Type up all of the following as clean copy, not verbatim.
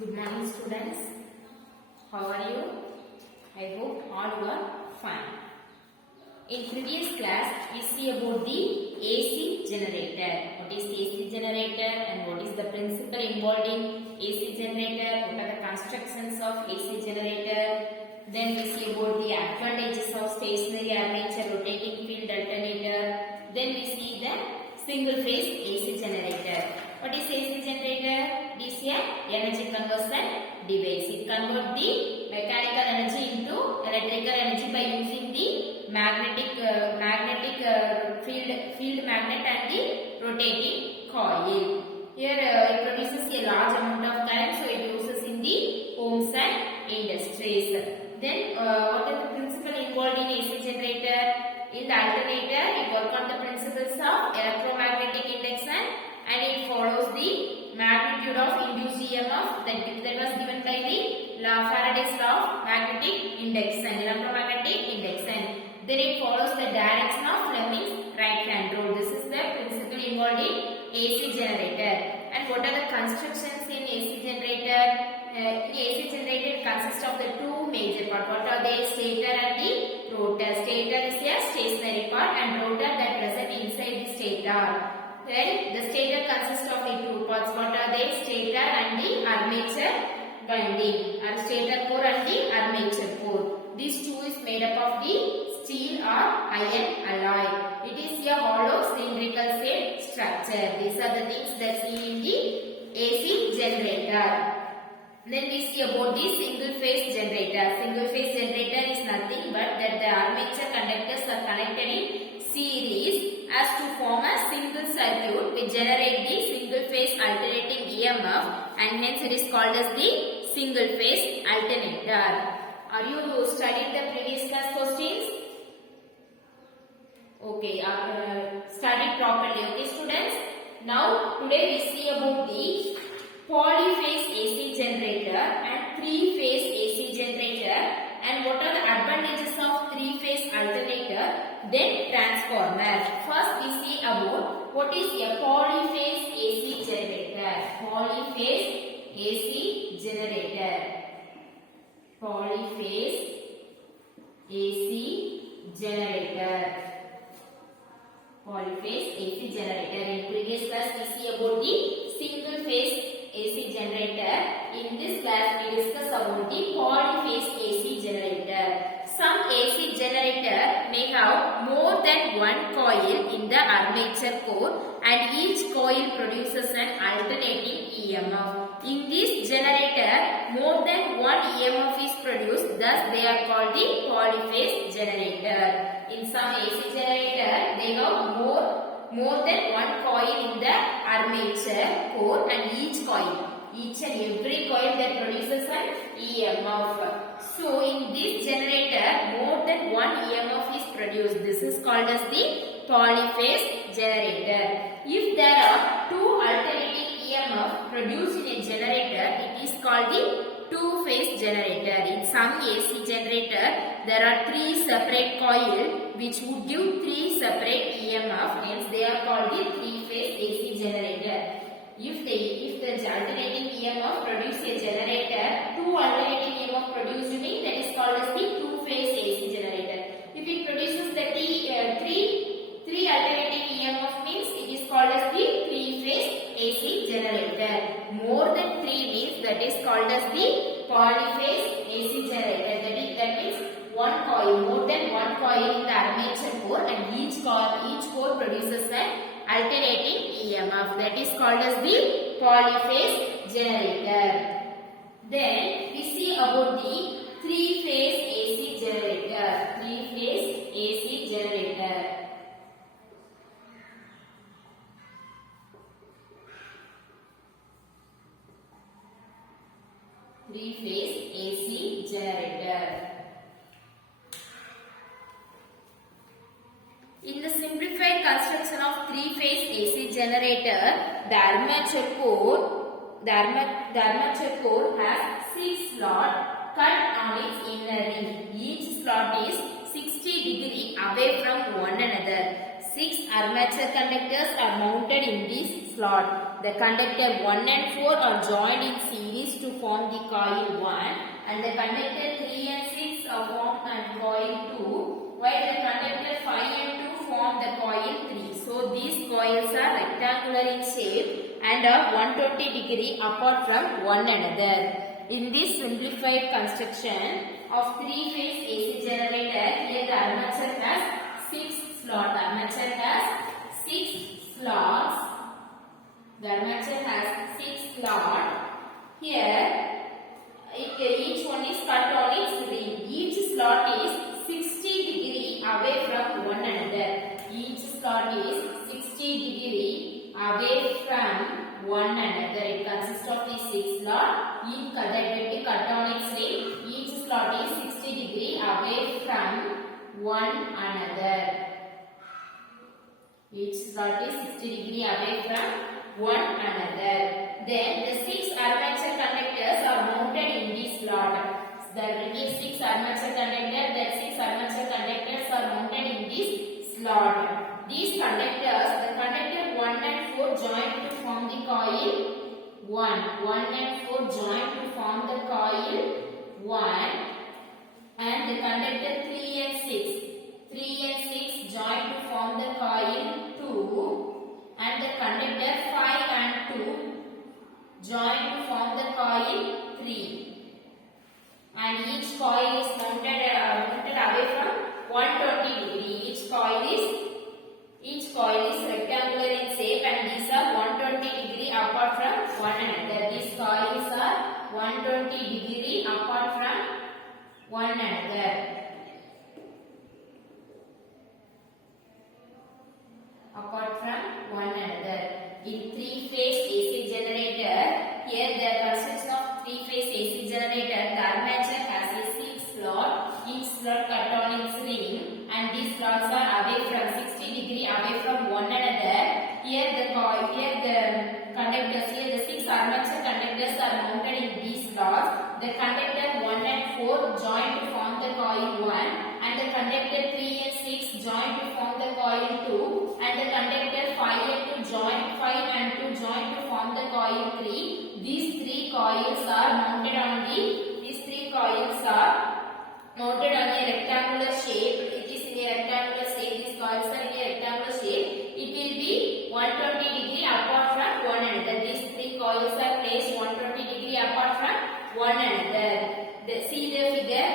Good morning students. How are you? I hope all you are fine. In previous class we see about the AC generator. What is AC generator and what is the principle involved in AC generator? What are the constructions of AC generator? Then we see about the advantages of stationary armature rotating field alternator. Then we see the single phase AC generator. What is AC generator? It is a energy conversion device. It converts the mechanical energy into electrical energy by using the magnetic field magnet and the rotating coil. Here it produces a large amount of current, so it uses in the homes and industries. Then what is the principle involved in AC generator? In the alternator, it works on the principles of electromagnetic induction and it follows the magnitude of induced EMF that was given by the Faraday's law of magnetic induction, electromagnetic induction. Then it follows the direction of Fleming's right hand rule. This is the principle involved in AC generator. And what are the constructions in AC generator? In AC generator consists of the two major parts. What are they? Stator and the rotor. Stator is a stationary part and rotor that present inside the stator. Then the stator consists of the two parts. What are they? Stator and the armature winding. Or stator core and the armature core. These two is made up of the steel or iron alloy. It is a hollow cylindrical shaped structure. These are the things that seen in the AC generator. Then we see about the single phase generator. Single phase generator is nothing but that the armature conductors are connected in series as to form a single circuit which generate the single phase alternating EMF, and hence it is called as the single phase alternator. Are you studying the previous class questions? Okay, study properly. Okay students. Now today we see about the polyphase AC generator and three-phase AC generator, and what are the advantages of three-phase alternator, then transformer. First we see about what is a polyphase AC generator. Polyphase AC generator. Polyphase AC generator. Polyphase AC generator. In previous class we see about the single phase AC generator. In this class we discuss about the polyphase AC generator. Some AC generator may have more than one coil in the armature core and each coil produces an alternating EMF. In this generator, more than one EMF is produced, thus they are called the polyphase generator. In some AC generator, they have more than one coil in the armature core and each and every coil that produces an EMF. So in this generator, more than one EMF is produced. This is called as the polyphase generator. If there are two alternating EMF produced in a generator, it is called the two-phase generator. In some AC generator, there are three separate coils which would give three separate EMF. Hence, they are called the three-phase AC generator. If the alternating EMF produces a generator, two alternating EMF produced means that is called as the two-phase AC generator. If it produces the three alternating EMF means it is called as the three-phase AC generator. More than three means that is called as the polyphase AC generator. That means one coil, more than one coil in the armature core, and each core produces an alternating EMF. That is called as the polyphase generator. Then we see about the three-phase AC generator. Three-phase AC generator. Three-phase AC generator. In the simplified construction of three-phase AC generator, the armature core has 6 slots cut on its inner ring. Each slot is 60 degrees away from one another. 6 armature conductors are mounted in this slot. The conductor 1 and 4 are joined in series to form the coil 1 and the conductor 3 and 6 are formed in coil 2 while the conductor 5 and 2 form the coil 3. So these coils are rectangular in shape and are 120 degree apart from one another. In this simplified construction of 3-phase AC generator, here the armature has 6 slots. Armature has 6 slots. The armature has 6 slots. Here, each one is cut on its ring. Each slot is 60 degree away from one another. Each slot is 60 degree away from one another. It consists of these 6 slots. Each that will be cut on its ring. Each slot is 60 degree away from one another. Each slot is 60 degree away from one another. Then the 6 armature conductors are mounted in this slot. There will be 6 armature conductors. That 6 armature conductors are mounted in this slot. These conductors, the conductor 1 and 4 join to form the coil 1. 1 and 4 join to form the coil 1 and the conductor 3 and 6. 3 and 6 join to form the coil 2 and the conductor 5 and 2 join to form the coil 3. And each coil is mounted away from 120 degree. Each coil is rectangular in shape and these are 120 degree apart from one another. These coils are 120 degree apart from one another. Apart from one another. In 3-phase AC generator, here the consists of 3-phase AC generator. The armature has a 6 slot. Each slot cut on its ring and these slots are away from 60 degree away from one another. Here the conductors, here the 6 armature conductors are mounted in these slots. The conductor 1 and 4 join to form the coil 1 and the conductor 3 and 6 join to form the coil 2 and the conductor 5 and 2 join to form the coil 3. These 3 coils are mounted on a rectangular shape. It is in a rectangular shape. These coils are in a rectangular shape. It will be 120 degree apart from one another. These 3 coils are placed 120 degree apart from one another. See the figure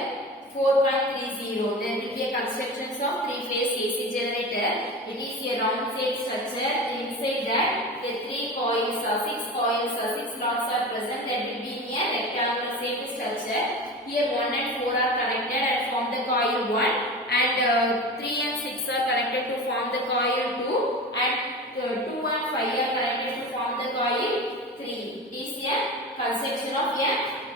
4.30. There will be a construction of 3-phase AC generator. It is a round shaped structure. Inside that the 6 coils, 6 slots are present. That will be in a rectangular shaped structure. Here 1 and 4 are connected and form the coil 1 and 3 and 6 are connected to form the coil 2 and 2 and 5 are connected to form the coil 3. It is a construction of a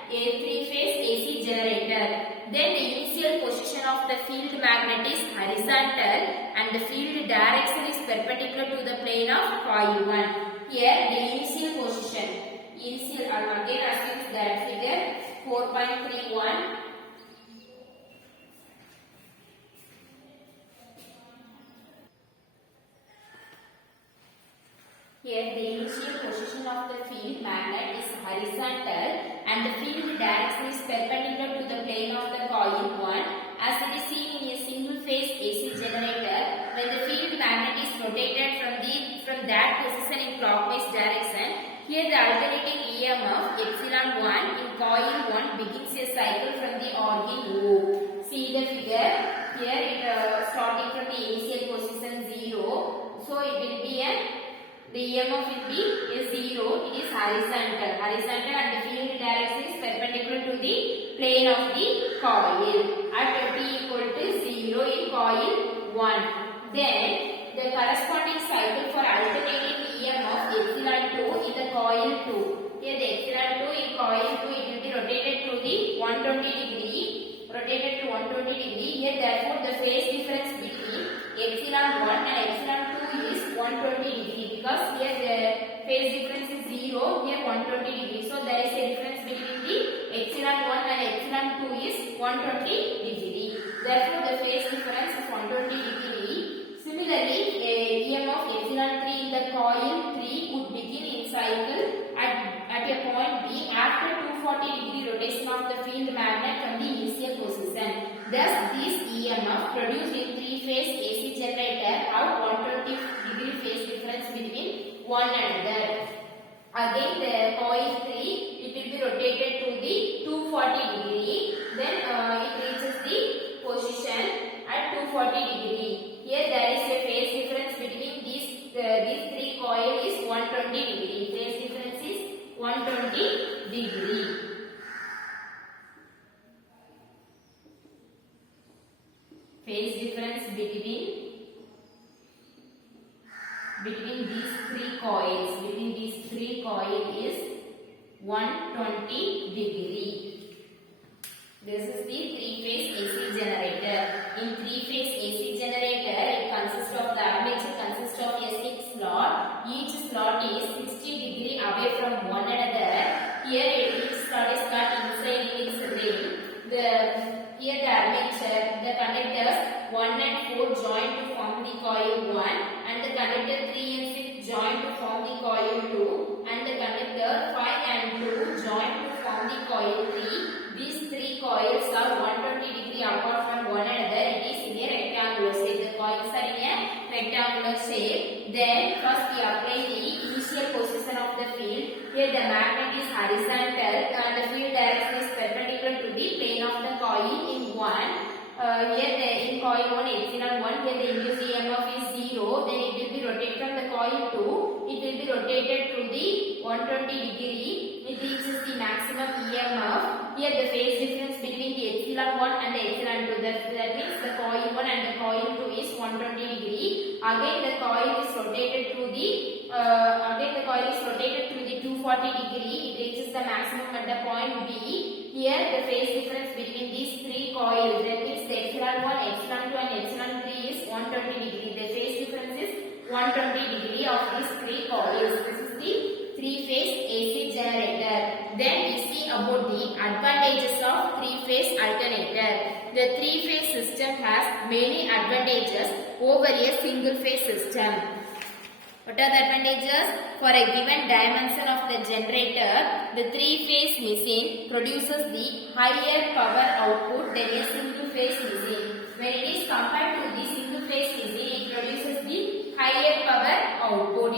3-phase AC generator. Then the initial position of the field magnet is horizontal and the field direction is perpendicular to the plane of coil 1. Here the initial position. I am again asking that figure 4.31. Here the initial position of the field magnet is horizontal and the field direction is perpendicular to the plane of the coil 1 as it is seen in a single phase AC generator. When the field magnet is rotated from that position in clockwise direction, here the alternating EMF epsilon 1 in coil 1 begins a cycle from the origin O. See the figure. Here it starting from the initial position 0. So it will be the EMF will be a 0. It is horizontal and the field direction is perpendicular to the plane of the coil at T equal to 0 in coil 1. Then the corresponding cycle for alternating EMF epsilon 2 in the coil 2. Here the epsilon 2 in coil 2 it will be rotated to the 120 degree. Here therefore the phase difference between epsilon 1 and epsilon 2 is 120 degree because here the phase difference is 0, here 120 degree. So there is a difference between the epsilon 1 and epsilon 2 is 120 degree. Therefore the phase difference is 120 degree. Similarly Similarly, EMF epsilon 3 in the coil 3 would begin in cycle at a point B after 240 degree rotation of the field magnet from the initial position. Thus, this EMF produced in three-phase AC generator have 120 degree phase difference between one another. Again, the coil 3 it will be rotated to the 240 degree. Then it reaches the position at 240 degree. Here there is a phase difference between these three coil is 120 degree. Phase difference is 120 degree. Phase difference between these three coils is 120 degree. This is the three-phase AC generator. In three-phase AC generator, it consists of the armature consists of a 6 slot. Each slot is 60 degree away from one another. Here each slot is cut inside its ring. Here the armature, the conductors 1 and 4 join to form the coil 1, and the conductor 3 and 6 join to form the coil 2, and the conductor 5 and 2 join to form the coil 3. These three coils are 120 degree apart from one another. It is in a rectangular shape. The coils are in a rectangular shape. Then first we apply the initial position of the field. Here the magnet is horizontal and the field direction is perpendicular to the plane of the coil in 1. Here in coil 1 epsilon 1, here the induced EMF is 0. Then it will be rotated from the coil 2. It will be rotated through the 120 degree. It reaches the maximum EMF. Here the phase difference between the epsilon 1 and the epsilon 2. That means the coil 1 and the coil 2 is 120 degree. Again the coil is rotated through the 240 degree. It reaches the maximum at the point B. Here the phase difference between these three coils, that means the epsilon 1, epsilon 2 and epsilon 3 is 120 degree. The phase difference is 120 degree of these three coils. This is the three-phase AC generator. Then we see about the advantages of three-phase alternator. The three-phase system has many advantages over a single-phase system. What are the advantages? For a given dimension of the generator, the three-phase machine produces the higher power output than a single-phase machine. When it is compared to the single-phase machine, it produces the higher power output.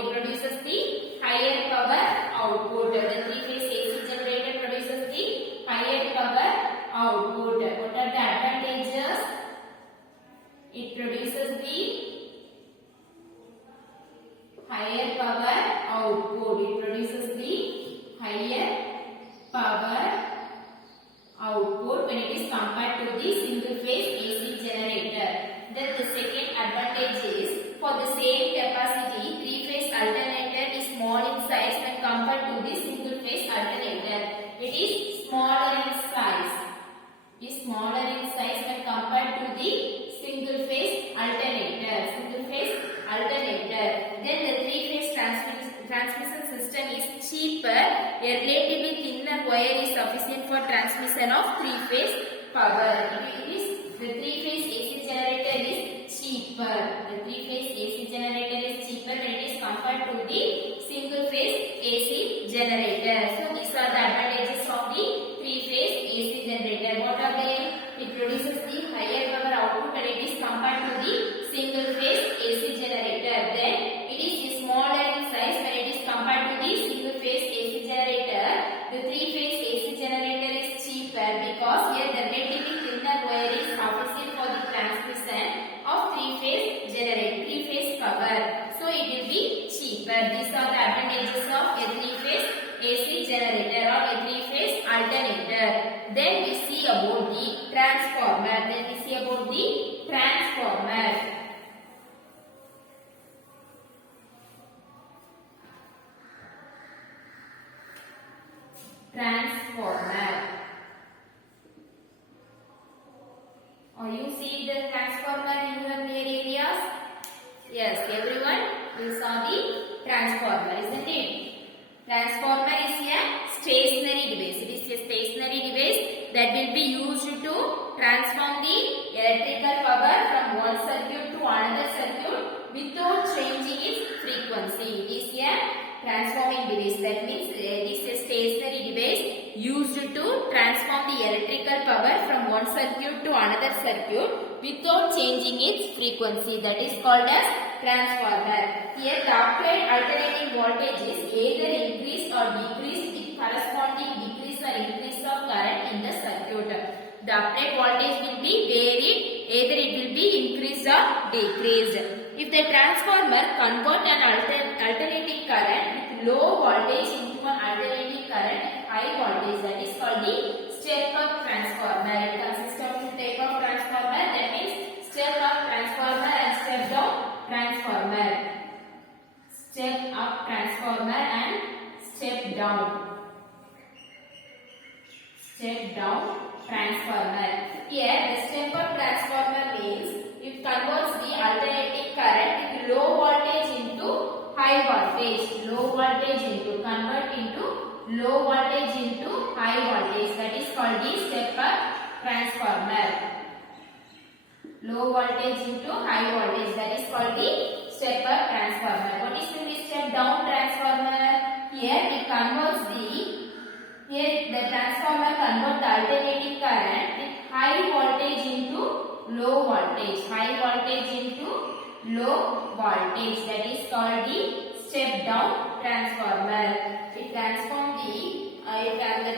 The three-phase AC generator produces the higher power output. What are the advantages? It produces the higher power output. When it is compared to the single phase AC generator. Then the second advantage is, for the same capacity, three phase alternator is small in size when compared to the single phase alternator. It is smaller in size. When compared to the single phase alternator. Then the three phase transmission system is cheaper. A relatively thinner wire is sufficient for transmission of three phase power. The three phase AC generator is cheaper. When it is compared to the single phase AC generator. So these are the advantages of the three phase AC generator. What are they? It produces the higher power output when it is compared to the single phase AC generator. Then it is smaller in size when it is compared to the single phase AC generator. The three phase AC generator is cheaper because here the relatively thinner wire is sufficient for the transmission of three phase power. So it will be cheaper. These are the advantages of a three phase AC generator or a three phase alternator. Then we see about the transformer. Or you see the transformer in your near areas? Yes, everyone, you saw the transformer, isn't it? Transformer is a stationary device. It is a stationary device that will be used to transform the electrical power from one circuit to another circuit That means it is a stationary device used to transform the electrical power from one circuit to another circuit without changing its frequency. That is called as transformer. Here the applied alternating voltage is either increased or decreased with corresponding decrease or increase of current in the circuit. The applied voltage will be varied, either it will be increased or decreased. If the transformer convert an alternating current with low voltage into an alternating current with high voltage, that is called the step-up transformer. It consists of two types of transformer, that means step-up transformer and step-down transformer. Step-up transformer and step-down. Step-down transformer. Here the step-up transformer means it converts the alternating current with low voltage into high voltage. Low voltage into convert into low voltage into high voltage. That is called the step-up transformer. Low voltage into high voltage. That is called the step-up transformer. What is the step-down transformer? Here it converts the transformer converts the alternating current with high voltage into low voltage. High voltage into low voltage. That is called the step-down transformer. It transforms the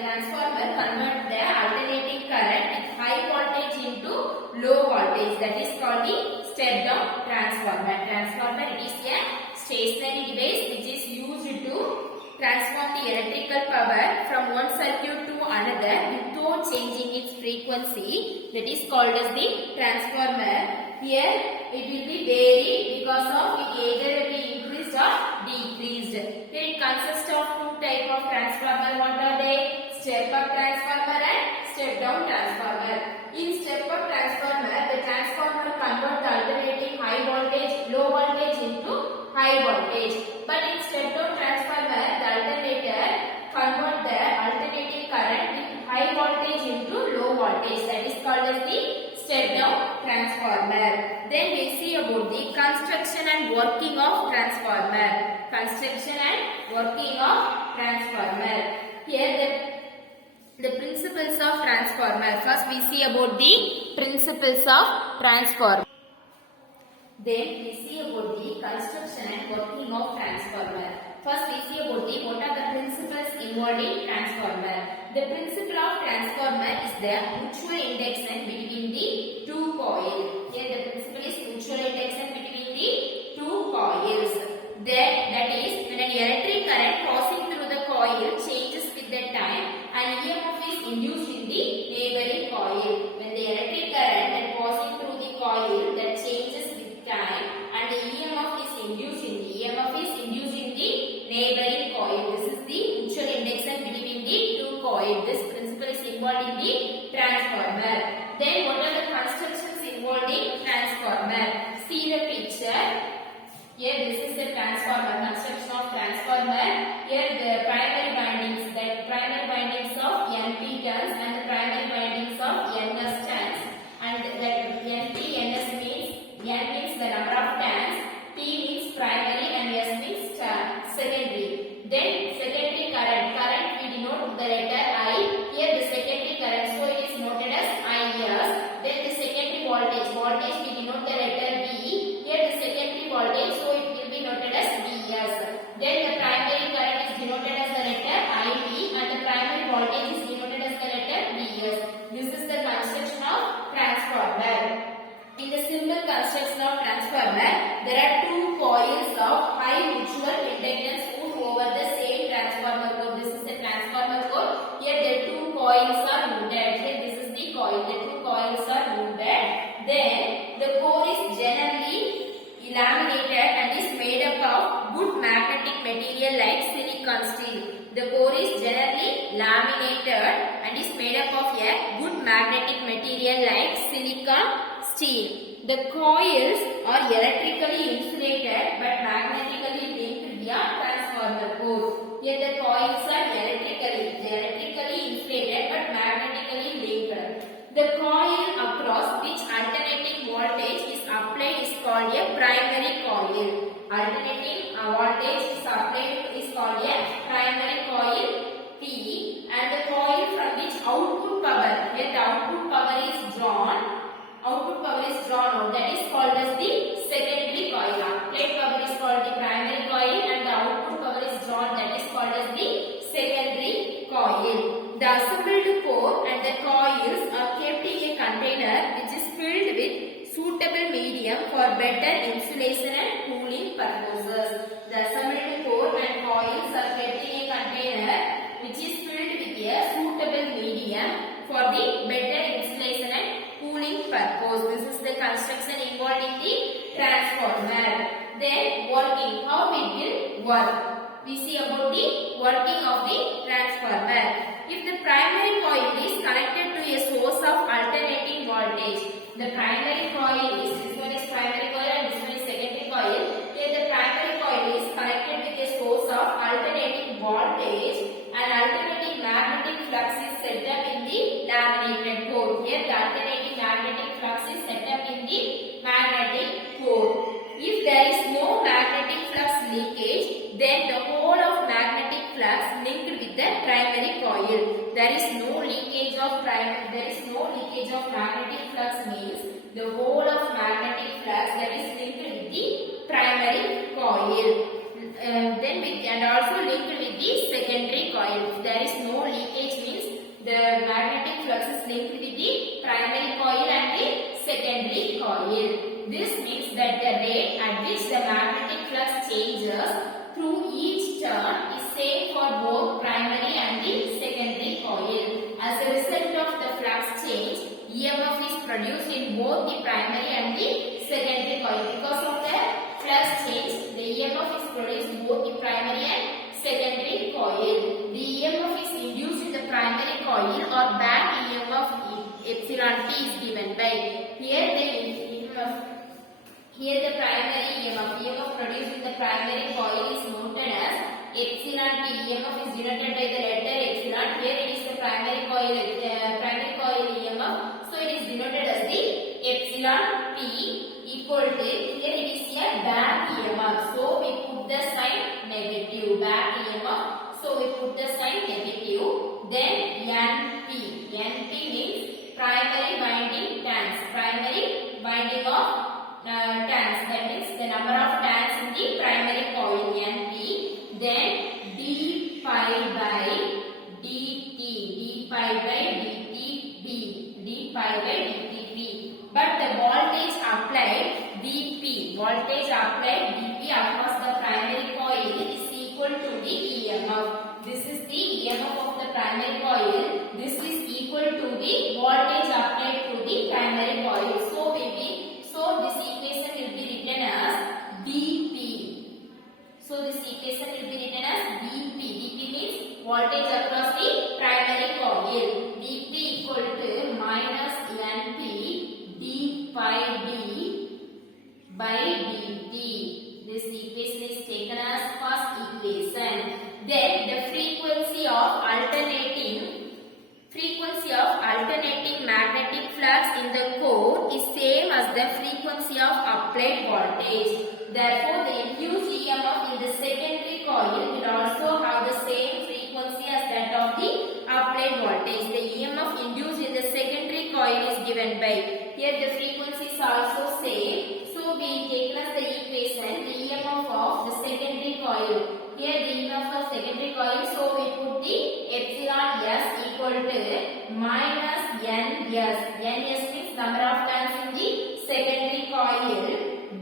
transformer converts the alternating current with high voltage into low voltage. That is called the step-down transformer. Transformer, it is a stationary device which is used to transform the electrical power from one circuit to another without changing its frequency. That is called as the transformer. Here it will be varied because of it either be increased or decreased. Here it consists of two types of transformer. What are they? Step-up transformer and step-down transformer. In step-up transformer, the transformer converts the alternating high voltage, low voltage into high voltage. But in step-down transformer, the alternator converts the alternating current with high voltage into low voltage. That is called as the step-down transformer. Then we see about the construction and working of transformer. Construction and working of transformer. Here the principles of transformer. First we see about the principles of transformer. Then we see about the construction and working of transformer. First we see about what are the principles involved in transformer. The principle of transformer is the mutual induction between the two coils. Here the principle is mutual induction between the two coils. That is, when an electric current passing through the coil changes with the time, an EMF is induced in the neighboring coil. When the electric current that passing through the coil that changes with time and the EMF is induced in the neighboring coil. This is the mutual induction between the two coils. This principle is involved in the transformer. Then what are the constructions involved in transformer? See the picture. Here this is the transformer, construction of transformer. Here the primary windings, of NP turns and the primary windings of NS turns. And that NP, NS means, N means the number of turns, P means primary and S means secondary. Then secondary current we denote the letter I. Here the secondary current, so it is noted as IS. Then the secondary voltage we denote the letter V. Here the secondary voltage, so it will be noted as Vs. Then the primary current is denoted as the letter IV and the primary voltage is denoted as the letter Vs. This is the construction of transformer. In the simple construction of transformer, there are two coils of high mutual inductance put over the same transformer core. This is the transformer core. Here the two coils are wounded. Here this is the coil. The two coils are wounded. Then the core is generally laminated and is made up of good magnetic material like silicon steel. The core is generally laminated and is made up of a good magnetic material like silicon steel. The coils are electrically insulated but magnetically linked via transformer core. Here the coils are electrically insulated but magnetically linked. The coil across which alternating voltage is applied is called a primary coil. Alternating voltage is applied is called a primary assembled core and the coils are kept in a container which is filled with suitable medium for better insulation and cooling purposes. The assembled core and coils are kept in a container which is filled with a suitable medium for the better insulation and cooling purpose. This is the construction involved in the transformer. Then working, how it will work. We see about the working of the transformer. If the primary coil is connected to a source of alternating voltage, the primary coil is, this one is primary coil and this one is secondary coil. Here the primary coil is connected with a source of alternating voltage and alternating magnetic flux is set up in the laminated core. Here the alternating magnetic flux is set up in the magnetic core. If there is no magnetic flux leakage, then the whole of magnetic flux linked with the primary coil. There is no leakage of magnetic flux means the whole of magnetic flux that is linked with the primary coil. Then we can also link with the secondary coil. If there is no leakage means the magnetic flux is linked with the primary coil and the secondary coil. This means that the rate at which the magnetic flux changes through each turn is same for both primary and the secondary coil. As a result of the flux change, EMF is produced in both the primary and the secondary coil. Because of the flux change, the EMF is produced in both the primary and secondary coil. The EMF is induced in the primary coil or back EMF epsilon T is given by here the primary EMF produced in the primary coil is noted as epsilon T. EMF is denoted by the letter epsilon. Here it is the primary coil EMF. So it is denoted as the epsilon T equal to, here it is a back EMF. So we put the sign negative, back EMF. So we put the sign negative. Then NP. NP means primary winding turns. Primary winding of turns, that means the number of turns in the primary coil NP. Then d pi by dt, but the voltage applied Vp across the primary coil is equal to the EMF. This is the EMF of the primary coil. This is equal to the voltage applied to the primary coil. So this equation will be written as Vp. So this equation will be written as Vp. Vp means voltage across the primary coil. Vp equal to minus Np d pi d by dt. This equation is taken as first equation. Then the frequency of alternating magnetic flux in the core is same as the frequency of applied voltage. Therefore, the induced EMF in the secondary coil will also have the same frequency as that of the applied voltage. The EMF induced in the secondary coil is given by, here the frequency is also same. So we take as the equation the EMF of the secondary coil. Here the EMF of secondary coil, so we put the epsilon S equal to minus Ns. Ns means number of turns in the secondary coil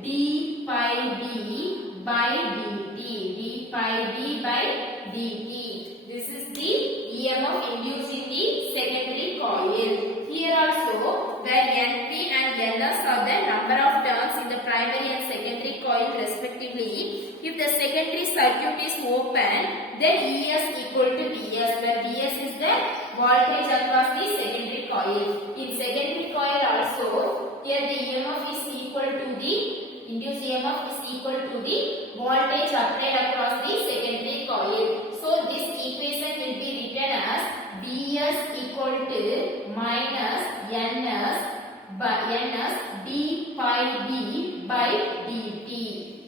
d pi d by dt. d pi d by dt. This is the EMF induced in the secondary coil. Here also, where Np and Ns are the number of turns in the primary and secondary coil respectively. If the secondary circuit is open, then Es equal to Vs, where Vs is the voltage across the secondary coil. In secondary coil also, here the EMF is equal to the induced EMF is equal to the voltage applied across the secondary coil. So this equation will be written as Vs equal to minus Ns d pi d by dt.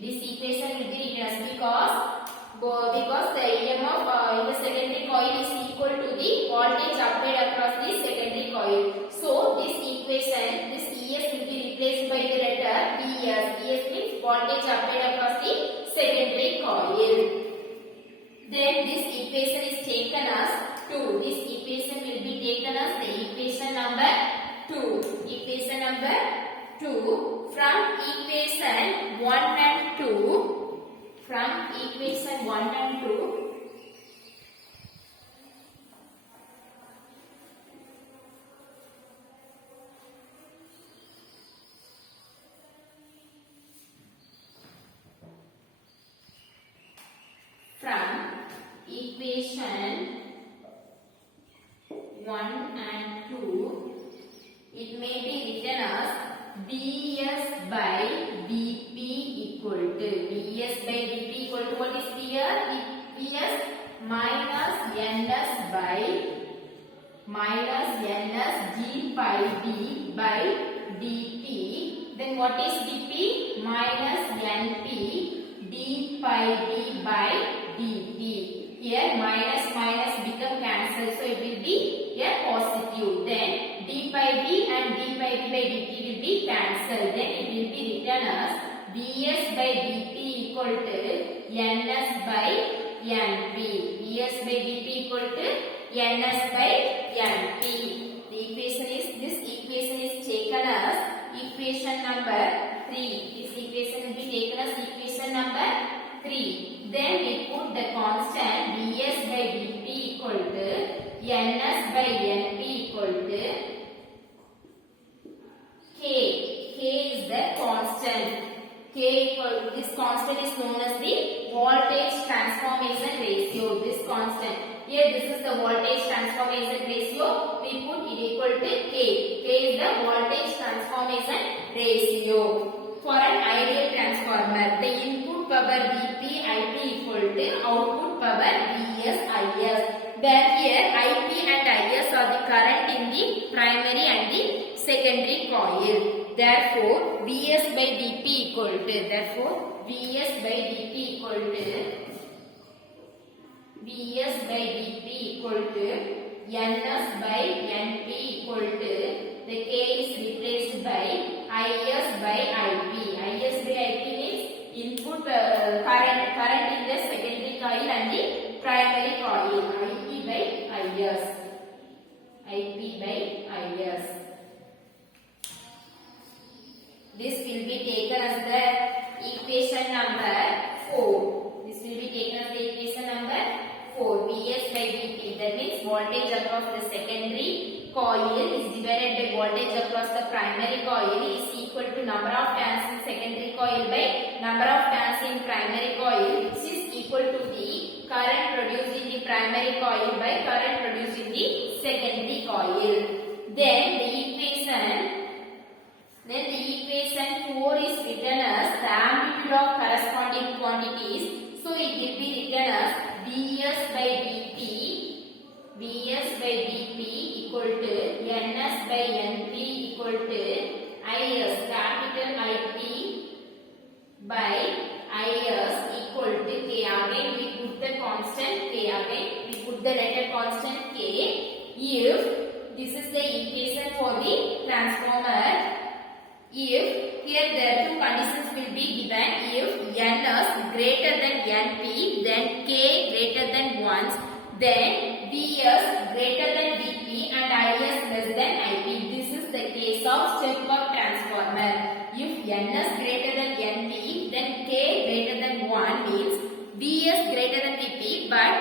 This equation will be written as because the EMF in the secondary coil is equal to the voltage applied across the secondary coil. So this equation, this Es will be replaced by the letter Vs. Vs means voltage applied across the secondary coil. Then Then this equation is taken as 2. This equation will be taken as the equation number 2. Equation number 2. From equation 1 and 2. From equation 1 and 2. From equation 1 and 2, it may be written as ds by dp equal to ds by dp equal to what is here? Ds minus ns d pi d by dp. Then what is dp? Minus np d pi d by dp. Here minus become cancelled, so it will be here positive. Then d pi d and d pi d by dt will be cancelled. Then it will be written as ds by dp equal to ns by np. ds by dp equal to ns by np. This equation is taken as equation number 3. This equation will be taken as equation number 3. Then we put the constant ds by dp equal to ns by np equal to k. K is the constant. This constant is known as the voltage transformation ratio. This constant. Here this is the voltage transformation ratio. We put it equal to k. K is the voltage transformation ratio. For an ideal transformer, the input power Vp Ip equal to output power Vs Is. Where here Ip and Is are the current in the primary and the secondary coil. Therefore, Vs by Dp equal to ns by np equal to the k is replaced by Is by Ip. Is by Ip means input current in the secondary coil and the primary coil. Ip by Is. This will be taken as the equation number 4. This will be taken as the equation number 4. Vs by Dp. That means voltage across the secondary coil is divided by voltage across the primary coil is equal to number of turns in secondary coil by number of turns in primary coil, which is equal to the current produced in the primary coil by current produced in the secondary coil. Then the equation 4 is written as the amplitude of corresponding quantities. So it will be written as ds by dp equal to ns by np equal to is capital Ip by is equal to k. Again we put the constant k. Again we put the letter constant k. If this is the equation for the transformer, if here the two conditions will be given. If ns greater than np, then k greater than 1, then vs greater than vp and is less than ip. This is the case of step-up transformer. If ns greater than np, then k greater than 1 means vs greater than vp but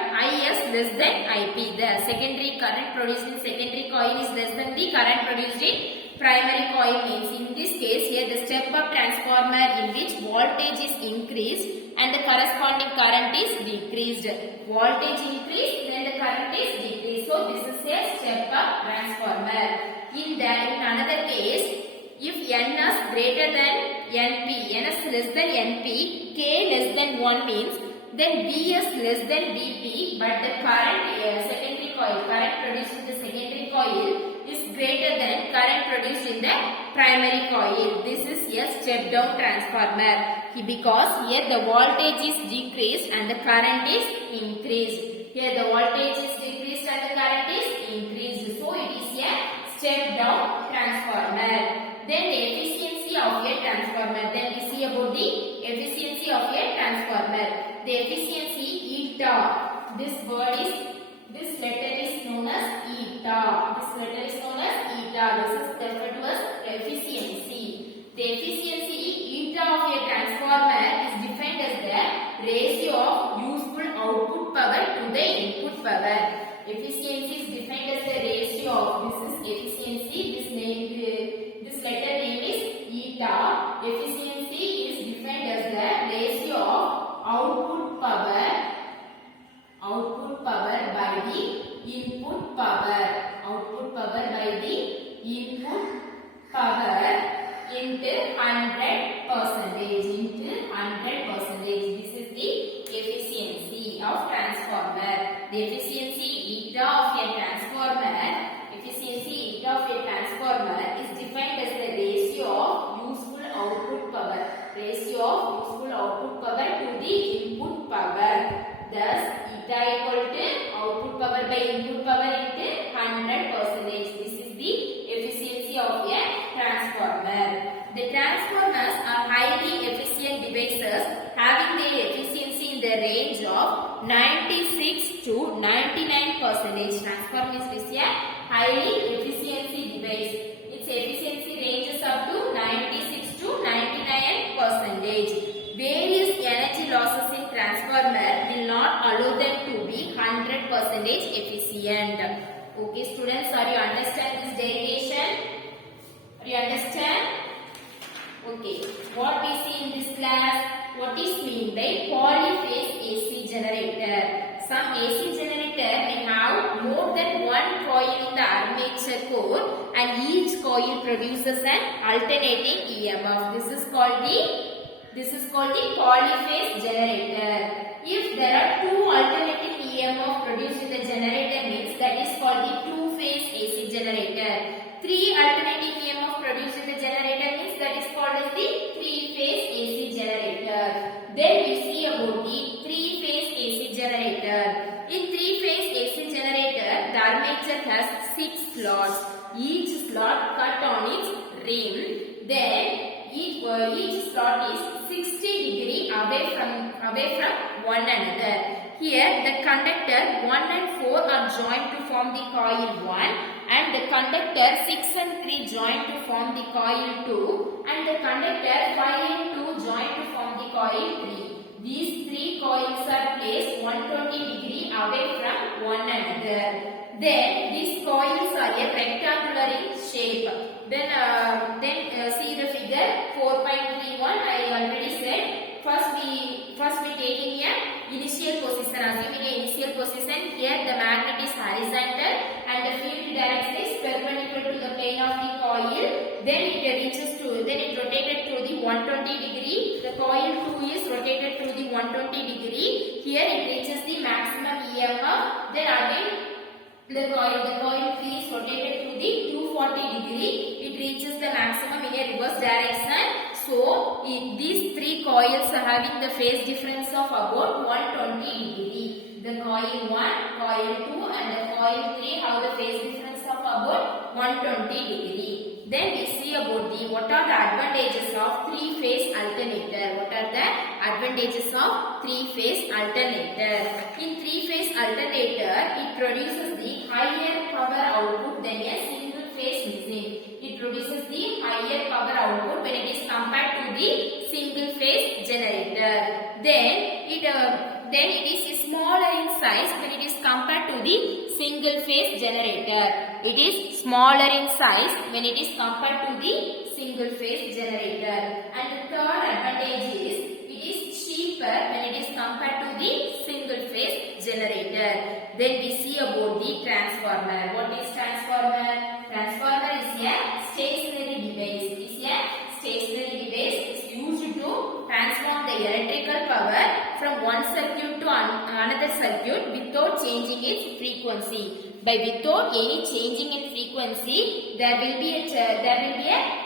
is less than ip. The secondary current produced in secondary coil is less than the current produced in primary coil means in this case here the step-up transformer in which voltage is increased and the corresponding current is decreased. Voltage increased, then the current is decreased. So this is a step-up transformer. In another case, if ns greater than np, ns less than np, k less than 1 means then vs less than vp but the current secondary coil, current produced in the secondary coil is greater than current produced in the primary coil. This is a step down transformer because here the voltage is decreased and the current is increased. Here the voltage is decreased and the current is increased. So it is a step down transformer. Then the efficiency of a transformer. Then we see about the efficiency of a transformer. The efficiency eta. This this word is, this letter is known as eta. This letter is known as eta. This is referred to as efficiency. The efficiency eta of a transformer is defined as the ratio of useful output power to the input power. Efficiency is defined as the ratio of, this is efficiency, this letter name is eta. Efficiency is defined as the ratio of output power by the input power. Output power by the input power into 100%. This is the efficiency of transformer. The efficiency eta of a transformer is defined as the ratio of useful output power. To the input power. Thus, eta equal to output power by input power into 100%. This is the efficiency of a transformer. The transformers are highly efficient devices having their efficiency in the range of 96 to 99%. Transformer is a highly efficiency device. Its efficiency ranges up to 96 to 99%. Various energy losses in transformer will not allow them to be 100% efficient. Okay students, are you understand this derivation? Are you understand? Okay, what we see in this class? What is mean by polyphase AC generator? Some AC generator may have more than one coil in the armature core and each coil produces an alternating EMF. This is called the polyphase generator. If there are two alternating EMF produced in the generator means that is called the two-phase AC generator. Three alternating EMF produced in the generator means that is called as the three-phase AC generator. Then we see about the three-phase AC generator. In three-phase AC generator, the armature has 6 slots. Each slot cut on its rim. Then each slot is 60 degree away from one another. Here the conductor 1 and 4 are joined to form the coil 1 and the conductor 6 and 3 joined to form the coil 2 and the conductor 5 and 2 joined to form the coil 3. These 3 coils are placed 120 degree away from one another. Then these coils are a rectangular in shape. Then see the figure 4.31. I already said. First we taking a initial position. Assuming a initial position, here the magnet is horizontal and the field direction is perpendicular to the plane of the coil. Then it rotated through the 120 degree. The coil 2 is rotated through the 120 degree. Here it reaches the maximum EMF. Then again the coil 3 is rotated through the 240 degree. It reaches the maximum in a reverse direction. So, these 3 coils are having the phase difference of about 120 degree. The coil 1, coil 2 and the coil 3 have the phase difference of about 120 degree. Then we see about what are the advantages of 3-phase alternator. What are the advantages of 3-phase alternator? In 3-phase alternator, it produces the higher power output than a single-phase machine. It produces the higher power output when it is compared to the single-phase generator. Then it is smaller in size when it is compared to the single-phase generator. It is smaller in size when it is compared to the single-phase generator. And the third advantage is it is cheaper when it is compared to the single-phase generator. Then we see about the transformer. What is transformer? Transformer is a stationary device. It is a stationary device. It is used to transform the electrical power from one circuit to another circuit without changing its frequency. By without any changing in frequency, there will be a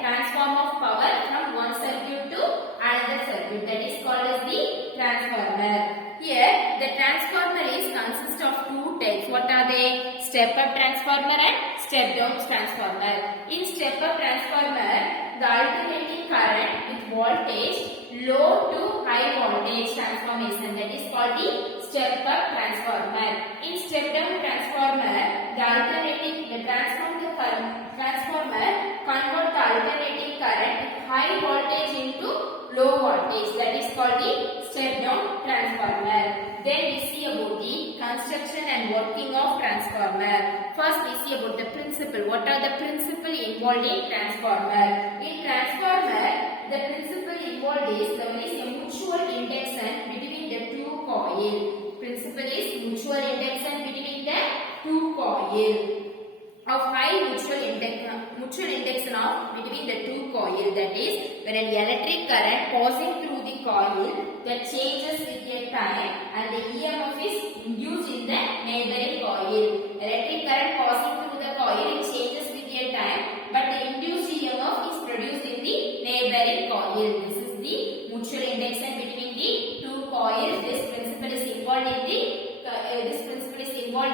transform of power from one circuit to another circuit. That is called as the transformer. Here, the transformer is consist of 2 types. What are they? Step-up transformer and step-down transformer. In step-up transformer, the alternating current with voltage low to high voltage transformation, that is called the step up transformer. In step down transformer, the transformer convert the alternating current high voltage into low voltage. That is called the step down transformer. Then we see about the construction and working of transformer. First we see about the principle. What are the principle involved in transformer? In transformer, the principle involved is there is a mutual induction between the two coil. Principle is mutual induction between the two coil. Of high mutual induction of between the two coil, that is when an electric current passing through the coil that changes with a time and the EMF is induced in the neighboring coil. Electric current passing through the coil, it changes with a time, but the induced EMF is produced in the neighboring coil. This is the mutual induction between the two coils. This principle is involved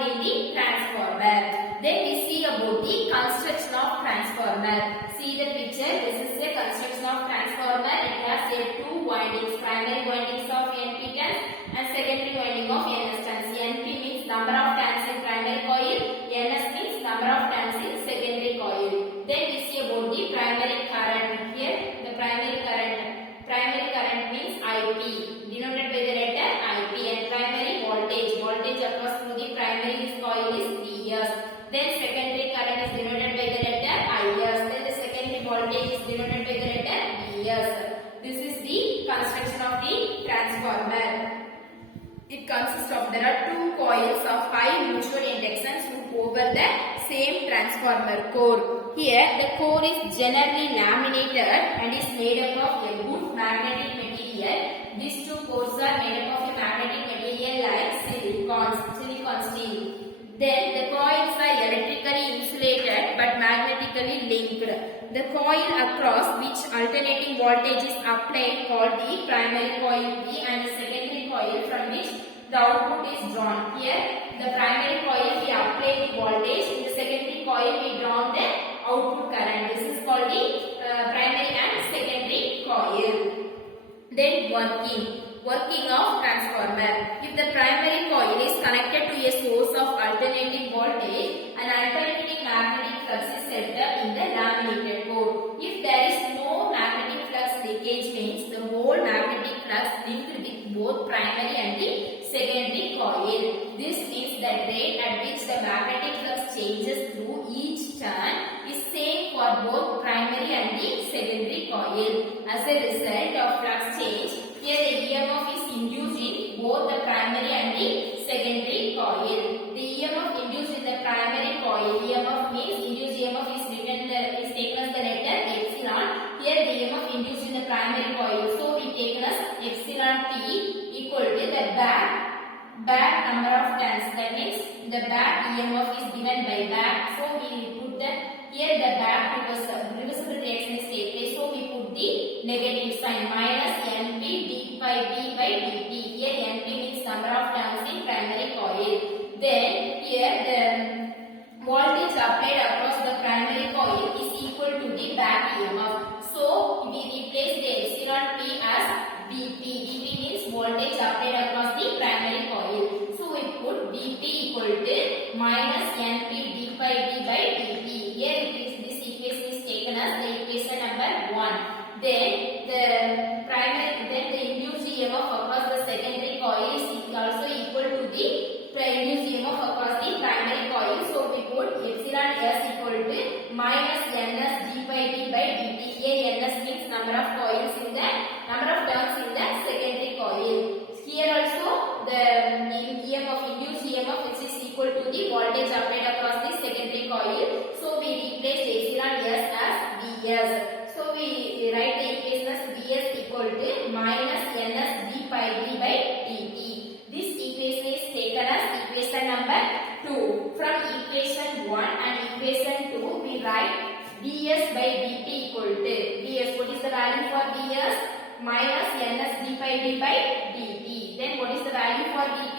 in the transformer. Then we see about the construction of transformer. See the picture. This is the construction of transformer. It has two windings, primary windings of NP turns and secondary winding of NS turns. NP means number of turns in primary coil. NS means number of turns in secondary coil. Then we see about the primary current. Here the primary current means IP, denoted by the letter IP, and primary voltage across through the primary coil is Vs. Then secondary current is denoted by the letter Is. Then the secondary voltage is denoted by the letter Vs. This is the construction of the transformer. It consists of, there are two coils of high mutual inductance over the same transformer core. Here the core is generally laminated and is made up of a good magnetic material. These two cores are made up of a magnetic material like silicon steel. Then the coils are electrically insulated but magnetically linked. The coil across which alternating voltage is applied called the primary coil P, and the secondary coil from which the output is drawn. Here the primary coil we apply the voltage, in the secondary coil we draw the output current. This is called the primary and secondary coil. Then working of transformer. If the primary coil is connected to a source of alternating voltage, an alternating magnetic flux is set up in the laminated core. If there is no magnetic flux leakage, means the whole magnetic flux linked with both primary and the secondary coil. This means the rate at which the magnetic flux changes through each turn is same for both primary and the secondary coil. As a result of flux change, here the EMF is induced in both the primary and the secondary coil. The EMF induced in the primary coil, EMF means induced EMF is taken as the letter epsilon. Here the EMF induced in the primary coil, so we taken as epsilon T equal to the back number of turns. That means the back EMF is given by back, so we put here the back reversible reaction is taken place, so we put the negative sign minus NP d by dt. Here NP means number of turns in primary coil. Then here the voltage applied across the primary coil is equal to the back EMF. So we replace the epsilon P as Vp. Vp means voltage applied across the primary coil. So we put Vp equal to minus NP d by dt. Here this equation is taken as the equation number 1. Then the induced EMF across the secondary coil is also equal to the induced EMF across the primary coil. So we put epsilon S equal to minus ns d by dt. Here ns means number of turns in the secondary coil. Here also the induced EMF which is equal to the voltage applied across the secondary coil. So we replace epsilon S as Vs. So we write the equation as Vs equal to minus ns d by dt. This equation is taken as equation number 2. From equation 1 and equation 2 we write Vs by dt equal to Vs. What is the value for Vs? Minus ns d by dt. Then what is the value for Vp?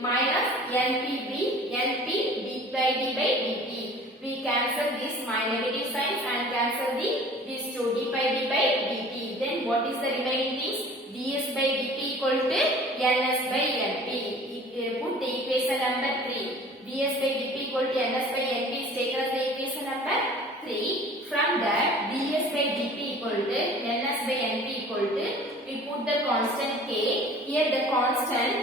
Minus np d by dt. We cancel this negative signs and cancel these two d by dt. Then what is the remaining things? Ds by dt equal to ns by np. put the equation number 3. Vs by Vp equal to Ns by Np is taken as the equation number 3. From that, Vs by Vp equal to Ns by Np equal to, we put the constant K. Here the constant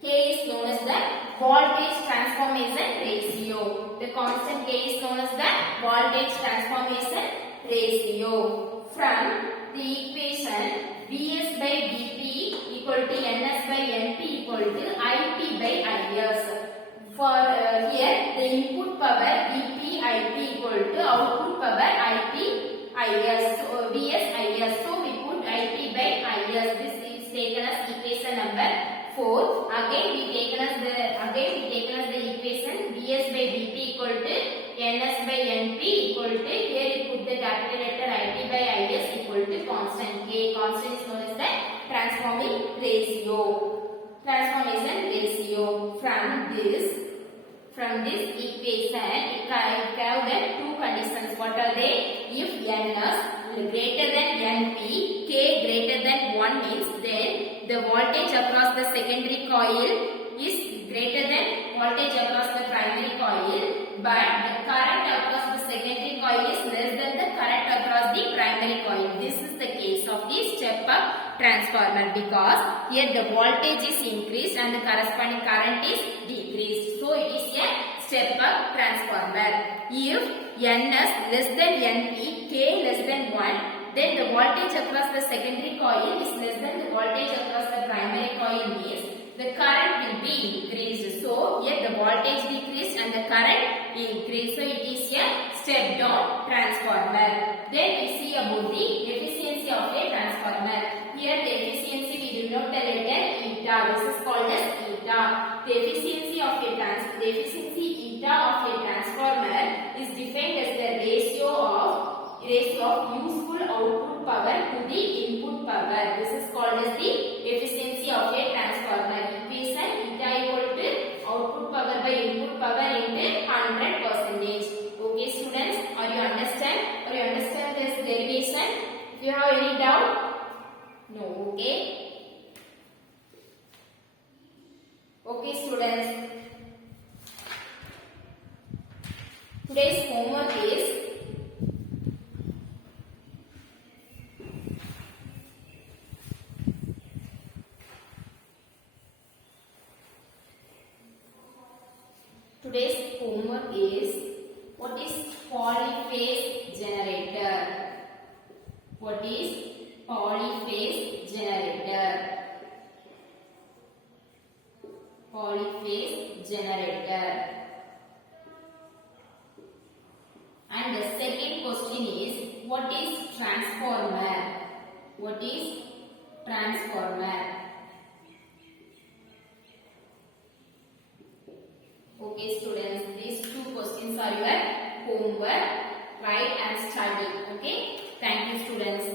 K is known as the voltage transformation ratio. The constant K is known as the voltage transformation ratio. From the equation Vs by Vp equal to Ns by Np equal to Ip by Is. For here the input power Vp Ip equal to output power Ip Is. So Vs Is. So we put Ip by Is. This is taken as equation number 4. Again we taken as the equation Vs by Vp equal to Ns by Np equal to, here you put the capital letter Ip by Is equal to constant K. Constant is known as the transformation ratio. From this equation, it have the two conditions. What are they? If Ns greater than Np, K greater than 1 means then the voltage across the secondary coil is greater than voltage across the primary coil, but the current across the secondary coil is less than the current across the primary coil. This is the case of the step-up transformer, because here the voltage is increased and the corresponding current is decreased. So it is a step-up transformer. If Ns less than Np, K less than 1, then the voltage across the secondary coil is less than the voltage across the primary coil, means the current will be increased. So here the voltage decreased and the current increased. So it is a step down transformer. Then we see about the efficiency of a transformer. Here the efficiency we denote the letter eta. This is called as eta. The efficiency eta of a transformer is defined as the ratio of useful output power to the input power. This is called as the efficiency of a transformer. Equation eta equal to output power by input power into 100%. Okay students, are you understand this derivation? If you have any doubt? No. Okay students, today's homework is what is polyphase generator? What is polyphase generator? Polyphase generator. And the second question is, what is transformer? What is transformer? Okay students, these two questions are your homework. Write and study. Okay. Thank you students.